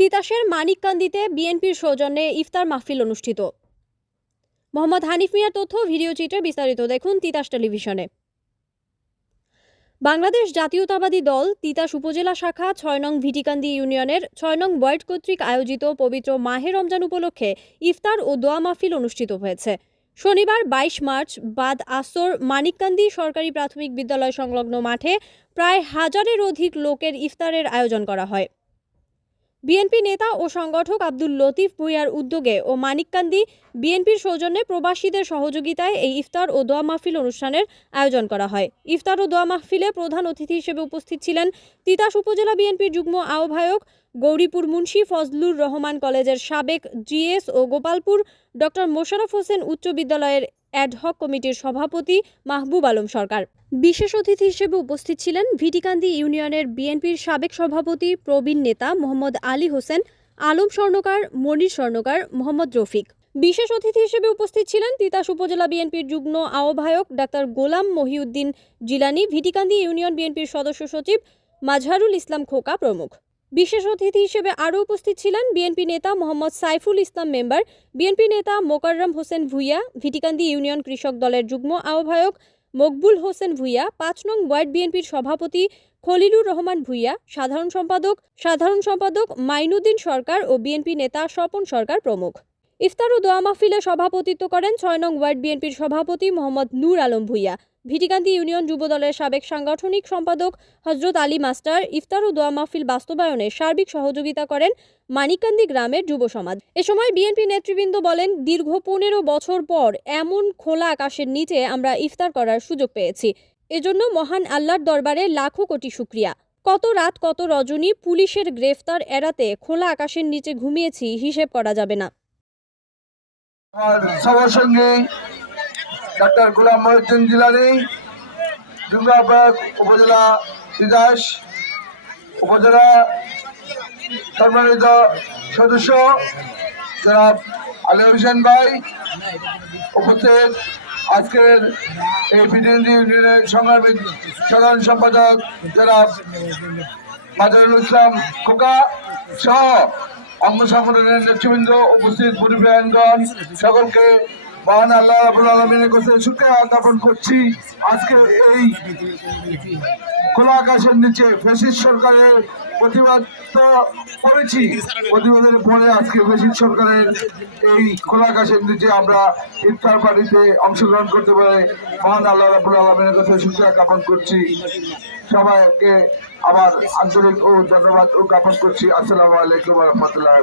তিতাসের মানিককান্দিতে বিএনপির সৌজন্যে ইফতার মাহফিল অনুষ্ঠিত। মোহাম্মদ হানিফ মিয়ার তথ্য, ভিডিও চিত্রে বিস্তারিত দেখুন তিতাস টেলিভিশনে। বাংলাদেশ জাতীয়তাবাদী দল, তিতাস উপজেলা শাখা, ছয় নং ভিটিকান্দি ইউনিয়নের ছয় নং ওয়ার্ড কর্তৃক আয়োজিত পবিত্র মাহে রমজান উপলক্ষে ইফতার ও দোয়া মাহফিল অনুষ্ঠিত হয়েছে। শনিবার বাইশ মার্চ বাদ আসর মানিককান্দি সরকারি প্রাথমিক বিদ্যালয় সংলগ্ন মাঠে প্রায় হাজারের অধিক লোকের ইফতারের আয়োজন করা হয়। বিএনপি নেতা ও সংগঠক আব্দুল লতিফ ভুইয়ার উদ্যোগে ও মানিককান্দি বিএনপির সৌজন্যে প্রবাসীদের সহযোগিতায় এই ইফতার ও দোয়া মাহফিল অনুষ্ঠানের আয়োজন করা হয়। ইফতার ও দোয়া মাহফিলে প্রধান অতিথি হিসেবে উপস্থিত ছিলেন তিতাস উপজেলা বিএনপির যুগ্ম আহ্বায়ক গৌরীপুর মুন্সী ফজলুর রহমান কলেজের সাবেক জিএস ও গোপালপুর ডক্টর মোশারফ হোসেন উচ্চ বিদ্যালয়ের অ্যাডহক কমিটির সভাপতি মাহবুব আলম সরকার। বিশেষ অতিথি হিসেবে উপস্থিত ছিলেন ভিটিকান্দি ইউনিয়নের বিএনপির সাবেক সভাপতি প্রবীণ নেতা মোহাম্মদ আলী হোসেন, আলম স্বর্ণকার, মনির স্বর্ণকার, মোহাম্মদ রফিক। বিশেষ অতিথি হিসেবে উপস্থিত ছিলেন তিতাস উপজেলা বিএনপির যুগ্ম আহ্বায়ক ডাক্তার গোলাম মহিউদ্দিন জিলানি, ভিটিকান্দি ইউনিয়ন বিএনপির সদস্য সচিব মাজহারুল ইসলাম খোকা প্রমুখ। বিশেষ অতিথি হিসেবে আরও উপস্থিত ছিলেন বিএনপি নেতা মোহাম্মদ সাইফুল ইসলাম মেম্বার, বিএনপি নেতা মোকাররম হোসেন ভুইয়া, ভিটিকান্দি ইউনিয়ন কৃষক দলের যুগ্ম আহ্বায়ক মকবুল হোসেন ভুইয়া, পাঁচ নং ওয়ার্ড বিএনপির সভাপতি খলিলুর রহমান ভুইয়া, সাধারণ সম্পাদক সাধারণ সম্পাদক মাইনুদ্দিন সরকার ও বিএনপি নেতা স্বপন সরকার প্রমুখ। ইফতার ও দোয়া মাহফিলে সভাপতিত্ব করেন ছয় নং ওয়ার্ড বিএনপির সভাপতি মোহাম্মদ নূর আলম ভুইয়া। ভিটিকান্দি ইউনিয়ন যুবদলের সাবেক সাংগঠনিক সম্পাদক হজরত আলী মাস্টার ইফতার ও দোয়া মাহফিল বাস্তবায়নে সার্বিক সহযোগিতা করেন মানিকান্দি গ্রামের যুব সমাজ। এ সময় বিএনপি নেতৃবৃন্দ বলেন, দীর্ঘ পনেরো বছর পর এমন খোলা আকাশের নিচে আমরা ইফতার করার সুযোগ পেয়েছি। এজন্য মহান আল্লাহর দরবারে লাখো কোটি শুক্রিয়া। কত রাত, কত রজনী পুলিশের গ্রেফতার এড়াতে খোলা আকাশের নিচে ঘুমিয়েছি, হিসেব করা যাবে না। সবার সঙ্গে ডাক্তার গোলাম মহিউদ্দিন জিলানি যুগ্ম উপজেলা তিতাস উপজেলা সম্মানিত সদস্য জনাব আলী হোসেন ভাই উপস্থিত আজকের এই প্রতিনিধি ইউনিয়নের সংগ্রামী সাধারণ সম্পাদক জনাব মাজারুল ইসলাম খোকা সহ অঙ্গ সংগঠনের নেতৃবৃন্দ উপস্থিত পরিবারগণ সকলকে মহান আল্লাহ রাবুল আলমিনের কাছে শুক্রিয়া জ্ঞাপন করছি। আজকে এই খোলা আকাশের নিচে ফেসিস সরকারের প্রতিবাদ তো করেছি। প্রতিবাদের পরে আজকে ফেসিস সরকারের এই খোলা আকাশের নিচে আমরা ইফতার পার্টিতে অংশগ্রহণ করতে পারে মহান আল্লাহ রাবুল আলমিনের কাছে শুক্রিয়া জ্ঞাপন করছি। সবাইকে আমার আন্তরিক ও ধন্যবাদ ও জ্ঞাপন করছি। আসসালামু আলাইকুম রহমতুল্লাহ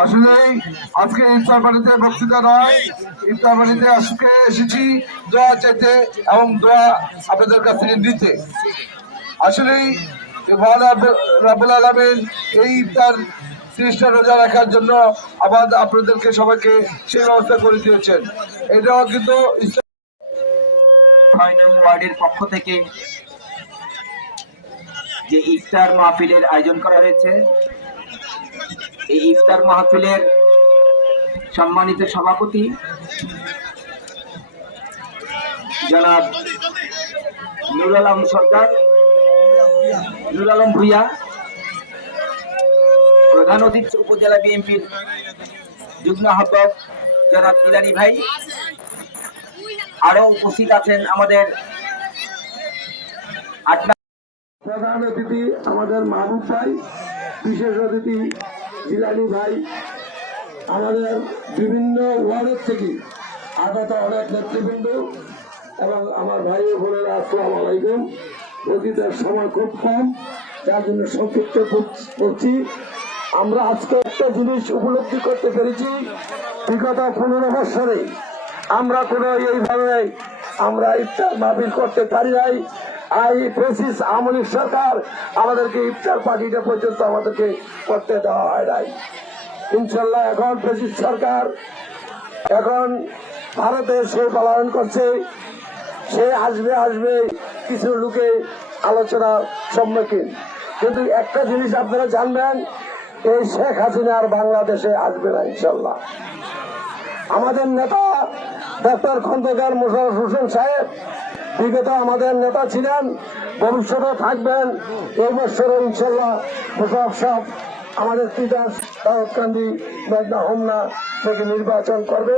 আসলে আজকে ইফতার বাড়িতে বক্তৃতা নয়। ইফতার বাড়িতে আজকে এসেছি দোয়া চাইতে এবং দোয়া আপনাদের কাছ থেকে নিতে। আসলেই রাবুল আলমের এই ইফতার তিরিশটা রোজা রাখার জন্য আবার আপনাদেরকে সবাইকে সেই ব্যবস্থা করে দিয়েছেন। এটাও কিন্তু ওয়ার্ডের পক্ষ থেকে যে ইফতার মাহফিলের আয়োজন করা হয়েছে এই ইফতার মাহফিলের সম্মানিত সভাপতি জনাব নুর আলম সরকার নুর আলম ভুইয়া, প্রধান অতিথি উপজেলা বিএনপির যুগ্ম আহ্বায়ক জনাব ইলানি ভাই। আরও উপস্থিত আছেন আমাদের প্রধান অতিথি আমাদের মাহবুব ভাই, বিশেষ অতিথি জিলানি ভাই, আমাদের বিভিন্ন ওয়ার্ডের থেকে আগত অনেক নেতৃবৃন্দ এবং আমার ভাই বোনেরা, আসসালাম আলাইকুম। অতীতের সময় খুব কম, যার জন্য সংক্ষিপ্ত কর- করছি। আমরা আজকে একটা জিনিস উপলব্ধি করতে পেরেছি, বিগত পনেরো বছরে আমরা কোনো এইভাবে আমরা ইফতার মাহফিল করতে পারি নাই। আর এই প্রেসিস আমলিক সরকার, আমাদেরকে ইফতার পার্টিটা পর্যন্ত আমাদেরকে করতে দেওয়া হয় নাই। ইনশাল্লাহ এখন প্রেসিস সরকার, এখন ভারতে সে পালন করছে, সে আসবে আসবে, কিছু লোকে আলোচনার সম্মুখীন। কিন্তু একটা জিনিস আপনারা জানবেন, এই শেখ হাসিনা আর বাংলাদেশে আসবে না ইনশাল্লাহ আমাদের নেতা ডক্টর খন্দকার মোশারফ হোসেন সাহেব বিগত আমাদের নেতা ছিলেন, ভবিষ্যতে থাকবেন। এই বছরও ইনশাল্লাহ মোশারফ সাহেব আমাদের তিতাস দাউদকান্দি মেঘনা হোমনা থেকে নির্বাচন করবে।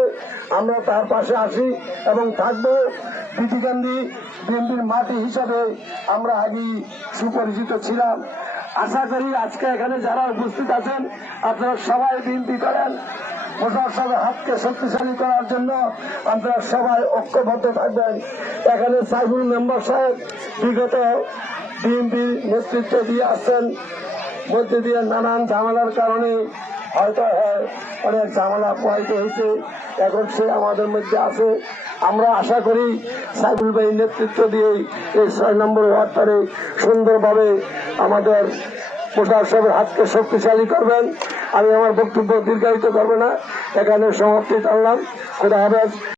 আমরা তার পাশে আসি এবং থাকব। বিধিকান্দি বিএনপির মাটি হিসাবে আমরা আগেই সুপরিচিত ছিলাম। আশা করি আজকে এখানে যারা উপস্থিত আছেন, আপনারা সবাই বিএনপি করেন। প্রশাসনের হাতকে শক্তিশালী করার জন্য আপনারা সবাই ঐক্যবদ্ধ থাকবেন। এখানে সাইফুল মেম্বার সাহেব বিগত বিএনপির নেতৃত্ব দিয়ে আসছেন মধ্যে দিয়ে নানান ঝামেলার কারণে হয়তো হয়, অনেক ঝামেলা প্রবাহিত হয়েছে। এখন সে আমাদের মধ্যে আছে। আমরা আশা করি সাইফুল ভাইয়ের নেতৃত্ব দিয়ে এই ছয় নম্বর ওয়ার্ডটারে সুন্দরভাবে আমাদের প্রশাসনের হাতকে শক্তিশালী করবেন। আমি আমার বক্তব্য দীর্ঘায়িত করব না। এখানে সমাপ্তি টানলাম খোদা হাফেজ।